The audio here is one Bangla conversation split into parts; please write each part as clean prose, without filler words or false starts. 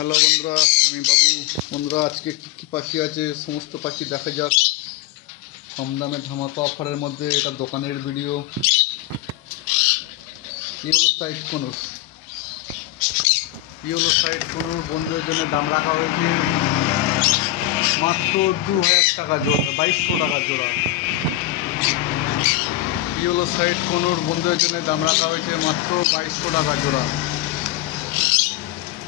হ্যালো বন্ধুরা, আমি বাবু। বন্ধুরা, আজকে কী পাখি আছে সমস্ত পাখি দেখা যাক। কম দামে ধামাকা অফারের মধ্যে এটা দোকানের ভিডিও। সাইড কোনোর বন্ধুদের জন্য দাম রাখা হয়েছে মাত্র 2000 টাকা জোড়া, 2200 টাকা জোড়া। সাইড কোনোর বন্ধুদের জন্য দাম রাখা হয়েছে মাত্র 2200 টাকা জোড়া।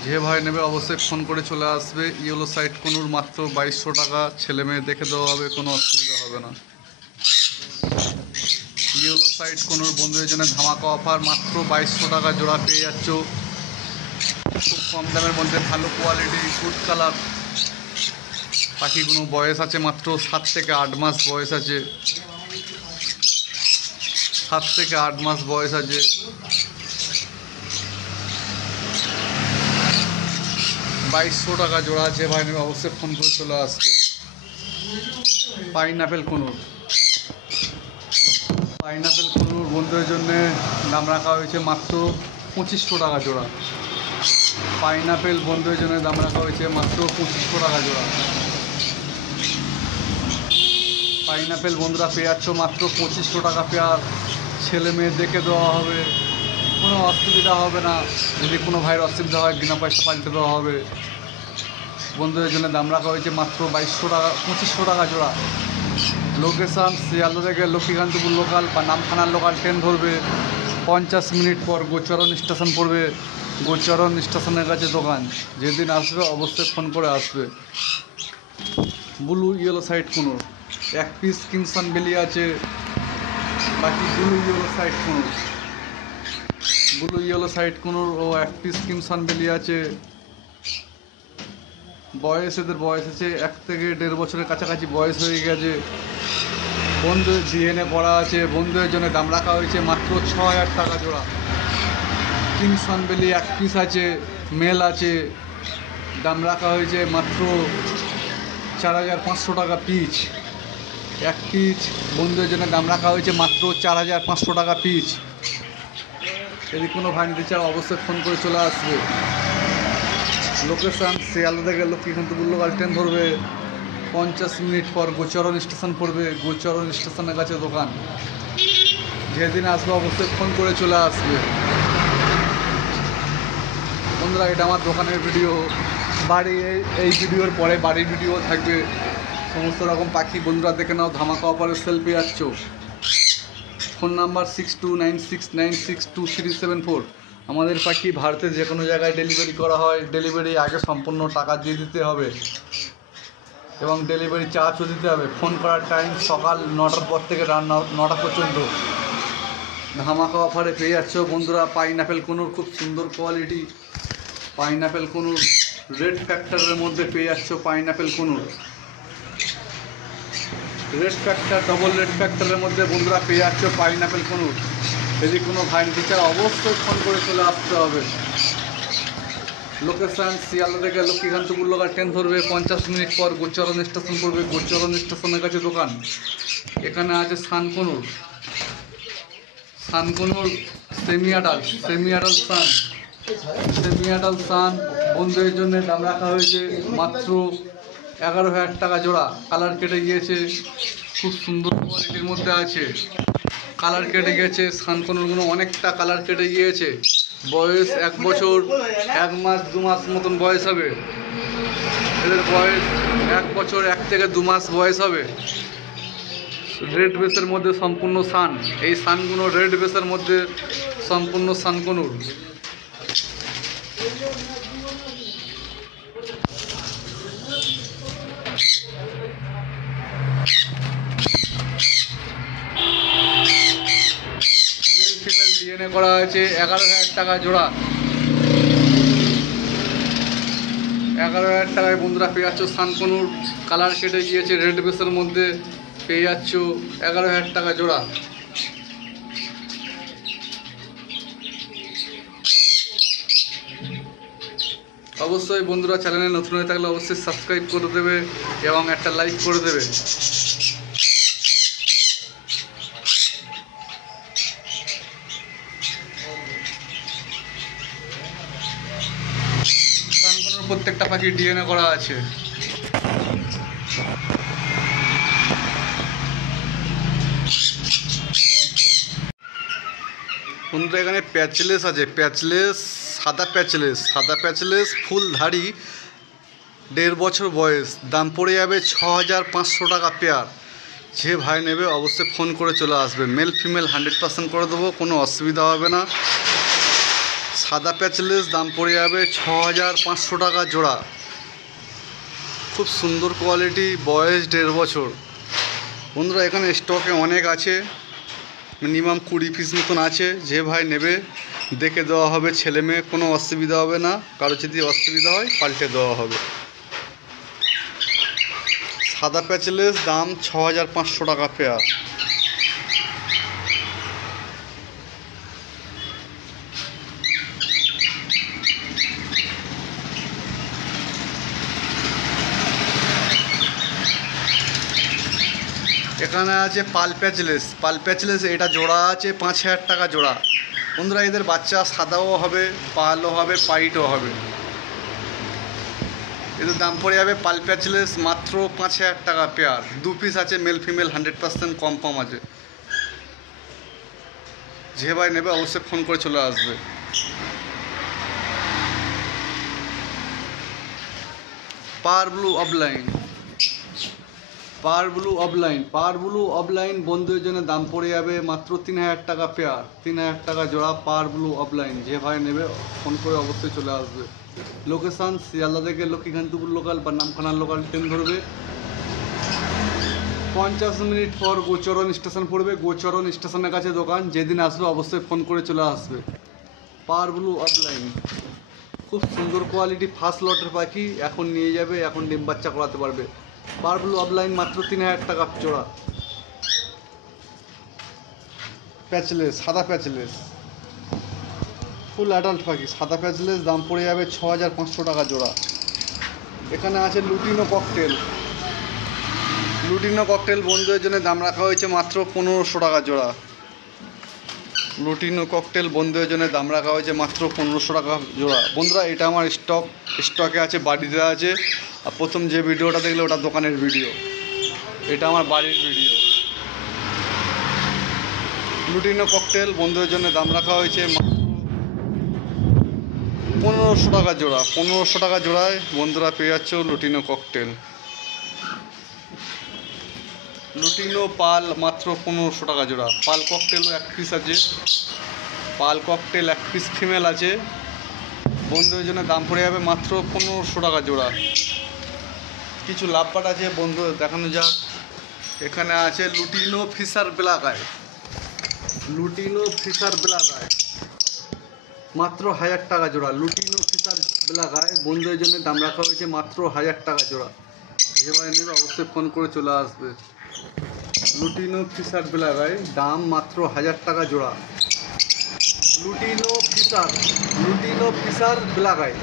যে ভাই নেবে অবশ্যই ফোন করে চলে আসবে। সাইড কোনোর মাত্র 2200 টাকা, ছেলে মেয়ে দেখে দেওয়া হবে, কোনো অসুবিধা হবে না। সাইড কোনোর বন্ধুদের জন্য ধামাকা অফার মাত্র 2200 টাকা জোড়া পেয়ে যাচ্ছ। খুব কম দামের মধ্যে ভালো কোয়ালিটি, গুড কালার পাখিগুলো। বয়স আছে মাত্র 7 থেকে 8 মাস বয়স আছে। 7 থেকে 8 মাস বয়স আছে। $2200 টাকা জোড়া আছে। ভাই নেবে অবশ্যই ফোন করে চলে আসবে। পাইনাপেল কোনোর বন্ধুদের জন্য দাম রাখা হয়েছে মাত্র 2500 টাকা জোড়া। পাইনাপেল বন্ধুদের জন্য দাম রাখা হয়েছে মাত্র 2500 টাকা জোড়া। পাইনাপেল বন্ধুরা পেয়ে যাচ্ছ মাত্র 2500 টাকা পেয়ার। ছেলে মেয়ে দেখে দেওয়া হবে, কোনো অসুবিধা হবে না। যদি কোনো ভাইয়ের অসুবিধা হয় বিনা পয়সা পাল্টে দেওয়া হবে। বন্ধুদের জন্য দাম রাখা হয়েছে মাত্র 2200 টাকা, 2500 টাকা জোড়া। লোকেশান শিয়ালদা থেকে লক্ষ্মীকান্তপুর লোকাল বা নামখানার লোকাল ট্রেন ধরবে। 50 মিনিট পর গোচরণ স্টেশন পড়বে। গোচরণ স্টেশনের কাছে দোকান। যেদিন আসবে অবশ্যই ফোন করে আসবে। ব্লু সাইড কোনোর 1 পিস কিনসান বেলি আছে। বাকি ব্লু সাইড কোনোর ও 1 পিস কিনসান বেলি আছে। এদের বয়স আছে 1 থেকে 1.5 বছরের কাছাকাছি বয়স হয়ে গেছে। বন্ধু ডিএনএ করা আছে। বন্ধুদের জন্য দাম রাখা হয়েছে মাত্র 6000 টাকা জোড়া। কিংসন বেলি 1 পিস আছে, মেল আছে। দাম রাখা হয়েছে মাত্র 4500 টাকা পিচ। 1 পিচ বন্ধুদের জন্য দাম রাখা হয়েছে মাত্র 4500 টাকা পিচ। যদি কোনো ভাই নিতে চাও অবশ্যই ফোন করে চলে আসবে। লোকেশান শিয়ালদা থেকে লক্ষ্মীকান্তপুর লোকাল ট্রেন ধরবে। 50 মিনিট পর গোচরণ স্টেশন পড়বে। গোচরণ স্টেশনের কাছে দোকান। যেদিন আসবে অবশ্যই ফোন করে চলে আসবে। বন্ধুরা, এটা আমার দোকানের ভিডিও। এই ভিডিওর পরে বাড়ির ভিডিও থাকবে। সমস্ত রকম পাখি বন্ধুরা দেখে নাও। ধামাকা অফারে সেল পেয়ে যাচ্ছ। Phone number 6296962374। আমাদের পাখি ভারতের যে কোনো জায়গায় ডেলিভারি করা হয়। ডেলিভারি আগে সম্পূর্ণ টাকা দিয়ে দিতে হবে এবং ডেলিভারি চার্জও দিতে হবে। ফোন করার টাইম সকাল 9টার পর থেকে রাত 9টা পর্যন্ত। ধামাকা অফারে পেয়ে যাচ্ছ বন্ধুরা। পাইনাপেল কোনোর খুব সুন্দর কোয়ালিটি। পাইনাপেল কোনোর রেড ফ্যাক্টরের মধ্যে পেয়ে যাচ্ছ। পাইনাপেল কোনোর রেড ফ্যাক্টর, ডবল রেড ফ্যাক্টরের মধ্যে বন্ধুরা পেয়ে যাচ্ছ পাইনাপেল কোনোর। যদি কোনো ভাই নিতে চায় অবশ্যই ফোন করে চলে আসতে হবে। লোকেশান শিয়ালদা থেকে লক্ষ্মীকান্তপুর লোকাল ট্রেন ধরবে। 50 মিনিট পর গোচরণ স্টেশন পড়বে। গোচরণ স্টেশনের কাছে দোকান। এখানে আছে সানকনুর সেমি আডাল সান। বন্ধুদের জন্য দাম রাখা হয়েছে মাত্র 11000 টাকা জোড়া। কালার কেটে গিয়েছে, খুব সুন্দর কোয়ালিটির মধ্যে আছে। কালার কেটে গিয়েছে সানকনুরগুলো, অনেকটা কালার কেটে গিয়েছে। বয়স 1 বছর 1 মাস 2 মাস মতন বয়স হবে। এদের বয়স 1 বছর 1 থেকে 2 মাস বয়স হবে। রেড বেসের মধ্যে সম্পূর্ণ সান। এই সানগুলো রেড বেসের মধ্যে সম্পূর্ণ সানকনুর। মেল ফিমেল ডিএনএ করা হয়েছে। 11000 টাকা জোড়া। 11000 টাকায় বন্ধুরা পেয়ে যাচ্ছ সানকনুর। কালার কেটে গিয়েছে, রেড বেসের মধ্যে পেয়ে যাচ্ছ 11000 টাকা জোড়া। অবশ্যই বন্ধুরা, চ্যানেলে নতুন হয়ে থাকলে অবশ্যই সাবস্ক্রাইব করে দেবে এবং একটা লাইক করে দেবে। প্রত্যেকটা পাখি ডিএনএ করা আছে। বন্ধুরা এখানে প্যাচলেস আছে, প্যাচলেস সাদা প্যাচলেস ফুলধারী 1.5 বছর বয়স, দাম পড়ে যাবে 6500 টাকা পেয়ার। যে ভাই নেবে অবশ্যই ফোন করে চলে আসবে, মেল ফিমেল 100% করে দেবো, কোনো অসুবিধা হবে না। সাদা প্যাচলেস দাম পড়ে যাবে 6500 টাকা জোড়া। খুব সুন্দর কোয়ালিটি, বয়স 1.5 বছর। বন্ধুরা এখানে স্টকে অনেক আছে, মিনিমাম 20 পিস মতন আছে। যে ভাই নেবে দেখে দেওয়া হবে, ছেলে মেয়ে কোনো অসুবিধা হবে না। কারো যদি অসুবিধা হয় পাল্টে দেওয়া হবে। সাদা প্যাচলেস দাম 6500 টাকা পেয়ার। এখানে আছে পাল প্যাচলেস, এটা জোড়া আছে 5000 টাকা জোড়া। বন্ধুরা এদের বাচ্চা সাদাও হবে, পালও হবে, পাইটও হবে। এদের দাম পড়ে যাবে পাল প্যাচলেস মাত্র 5000 টাকা পেয়ার। 2 পিস আছে, মেল ফিমেল 100% কনফার্ম আছে। যে ভাই নেবে অবশ্যই ফোন করে চলে আসবে। পার ব্লু অফলাইন বন্ধুদের জন্য দাম পড়ে যাবে মাত্র 3000 টাকা পেয়ার, 3000 টাকা জোড়া পার ব্লু অফলাইন। যে ভাই নেবে ফোন করে অবশ্যই চলে আসবে। লোকেশান শিয়ালদা থেকে লক্ষ্মীকান্তপুর লোকাল বা নামখানার লোকাল ট্রেন ধরবে, 50 মিনিট পর গোচরণ স্টেশন পড়বে। গোচরণ স্টেশনের কাছে দোকান। যেদিন আসবে অবশ্যই ফোন করে চলে আসবে। পার ব্লু অফলাইন খুব সুন্দর কোয়ালিটি, ফার্স্ট লটের পাখি। এখন নিয়ে যাবে, এখন ডিম বাচ্চা করাতে পারবে। পার ব্লু অফলাইন মাত্র 3000 টাকা জোড়া। সাদা প্যাচলেস ফুল অ্যাডাল্ট পাখি, সাদা প্যাচলেস দাম পড়ে যাবে 6500 টাকা জোড়া। এখানে আছে লুটিনো ককটেল বন্ধুদের জন্য দাম রাখা হয়েছে মাত্র 1500 টাকা জোড়া। লুটিনো ককটেল বন্ধুদের জন্য দাম রাখা হয়েছে মাত্র 1500 টাকা জোড়া। বন্ধুরা এটা আমার স্টকে আছে, বাড়িতে আছে। আর প্রথম যে ভিডিওটা দেখলে ওটা দোকানের ভিডিও, এটা আমার বাড়ির ভিডিও। লুটিনো ককটেল বন্ধুদের জন্য দাম রাখা হয়েছে 1500 টাকা জোড়া। 1500 টাকা জোড়ায় বন্ধুরা পেয়ে যাচ্ছ লুটিনো ককটেল। লুটিনো পাল মাত্র 1500 টাকা জোড়া। পাল ককটেলও 1 পিস আছে, পাল ককটেল 1 পিস ফিমেল আছে। বন্ধুদের জন্য দাম পড়ে যাবে মাত্র 1500 টাকা জোড়া। কিছু লাভবাট আছে বন্ধু দেখানো যাক। এখানে আছে লুটিনো ফিশার ব্ল্যাক আই মাত্র 1000 টাকা জোড়া। লুটিনো ফিশার ব্ল্যাক আই বন্ধুদের জন্য দাম রাখা হয়েছে মাত্র 1000 টাকা জোড়া। যে ভাই নেবে অবশ্যই ফোন করে চলে আসবে। লুটিনো ফিশার ব্ল্যাক আই দাম মাত্র 1000 টাকা জোড়া। লুটিনো ফিশার ব্ল্যাক আই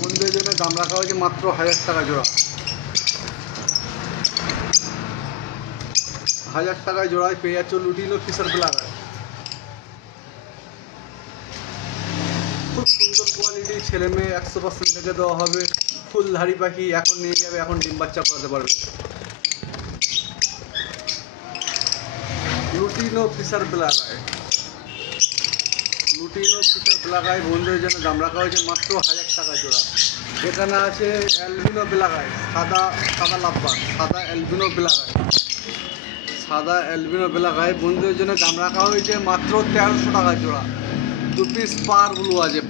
বন্ধুদের জন্য দাম রাখা হয়েছে মাত্র 1000 টাকা জোড়া। 1000 টাকায় জোড়ায় পেয়ে যাচ্ছ লুটিনো ফিশার ব্ল্যাক আই। খুব সুন্দর কোয়ালিটি, ছেলে মেয়ে 100% দেখে দেওয়া হবে। ফুলধারী পাখি, এখন নিয়ে যাবে, এখন ডিম বাচ্চা করাতে পারবে। লুটিনো ফিশার ব্ল্যাক আই বন্ধুদের জন্য দাম রাখা হয়েছে মাত্র 1000 টাকা জোড়া। এখানে আছে অ্যালবিনো ব্ল্যাক আই, সাদা লাভবান, সাদা অ্যালবিনো ব্ল্যাক আই বন্ধুদের জন্য দাম রাখা হয়েছে মাত্র 1300 টাকা জোড়া। 2 পিস পার ব্লু আছে,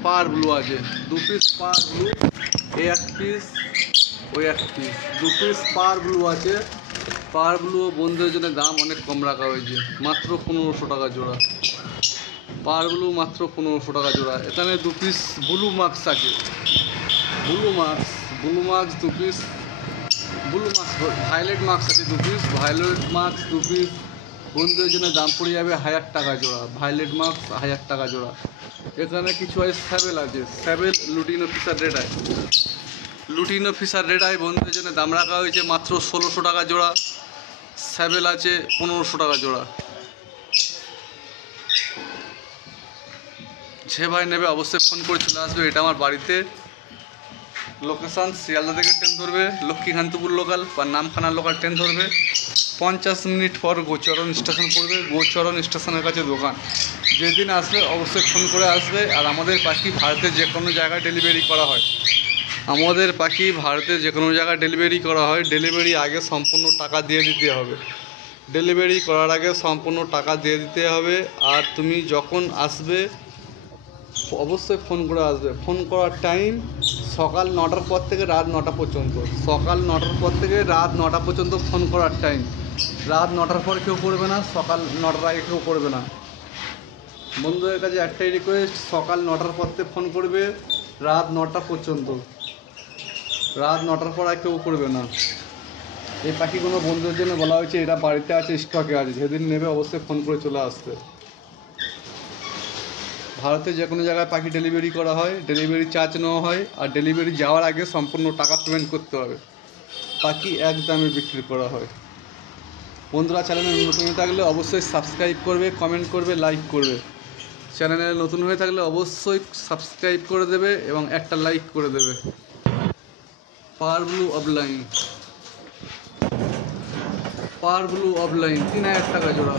2 পিস পার ব্লু, এই 1 পিস, ওই 1 পিস, 2 পিস পার ব্লু আছে। পার ব্লু বন্ধুদের জন্য দাম অনেক কম রাখা হয়েছে, মাত্র 1500 টাকা জোড়া। পার ব্লু মাত্র 1500 টাকা জোড়া। এখানে 2 পিস ব্লু মার্কস আছে, blue marks 2 piece, violet marks আছে 2 পিস, 2 পিস বন্ধুদের জন্য দাম পড়ে যাবে 1000 টাকা জোড়া। ভায়োলেট মার্কস 1000 টাকা জোড়া। এখানে কিছু আছে স্যাবেল আছে, লুটিনো ফিশার রেড আই বন্ধুদের জন্য দাম রাখা হয়েছে মাত্র 1600 টাকা জোড়া। স্যাবেল আছে 1500 টাকা জোড়া। যে ভাই নেবে অবশ্যই ফোন করে চলে আসবে। এটা আমার বাড়িতে, লোকেশান শিয়ালদা থেকে ট্রেন ধরবে, লক্ষ্মীকান্তপুর লোকাল বা নামখানা লোকাল ট্রেন ধরবে। 50 মিনিট পর গোচরণ স্টেশন পড়বে, গোচরণ স্টেশনের কাছে দোকান। যেদিন আসবে অবশ্যই ফোন করে আসবে। আর আমাদের পাখি ভারতের যে কোনো জায়গায় ডেলিভারি করা হয়, আমাদের পাখি ভারতের যে কোনো জায়গায় ডেলিভারি করা হয়। ডেলিভারি আগে সম্পূর্ণ টাকা দিয়ে দিতে হবে, ডেলিভারি করার আগে সম্পূর্ণ টাকা দিয়ে দিতে হবে। আর তুমি যখন আসবে অবশ্যই ফোন করে আসবে। ফোন করার টাইম সকাল 9টার পর থেকে রাত 9টা পর্যন্ত, সকাল 9টার পর থেকে রাত 9টা পর্যন্ত ফোন করার টাইম। রাত 9টার পর কেউ করবে না, সকাল 9টার আগে কেউ করবে না। বন্ধুদের কাছে একটাই রিকোয়েস্ট, সকাল 9টার পর থেকে ফোন করবে, রাত 9টা পর্যন্ত। রাত 9টার পর আর কেউ করবে না। এই পাখিগুলো বন্ধুদের জন্য বলা হয়েছে, এটা বাড়িতে আছে, স্টকে আছে, যেদিন নেবে অবশ্যই ফোন করে চলে আসতে। ভারতে যে কোনো জায়গায় পাখি ডেলিভারি করা হয়, ডেলিভারি চার্জ নেওয়া হয়। আর ডেলিভারি যাওয়ার আগে সম্পূর্ণ টাকা পেমেন্ট করতে হবে। পাখি এক দামে বিক্রি করা হয়। বন্ধুরা, চ্যানেলে নতুন হয়ে থাকলে অবশ্যই সাবস্ক্রাইব করবে, কমেন্ট করবে, লাইক করবে। চ্যানেলে নতুন হয়ে থাকলে অবশ্যই সাবস্ক্রাইব করে দেবে এবং একটা লাইক করে দেবে। পার ব্লু অফলাইন, পার ব্লু অফলাইন 3000 টাকা জোড়া।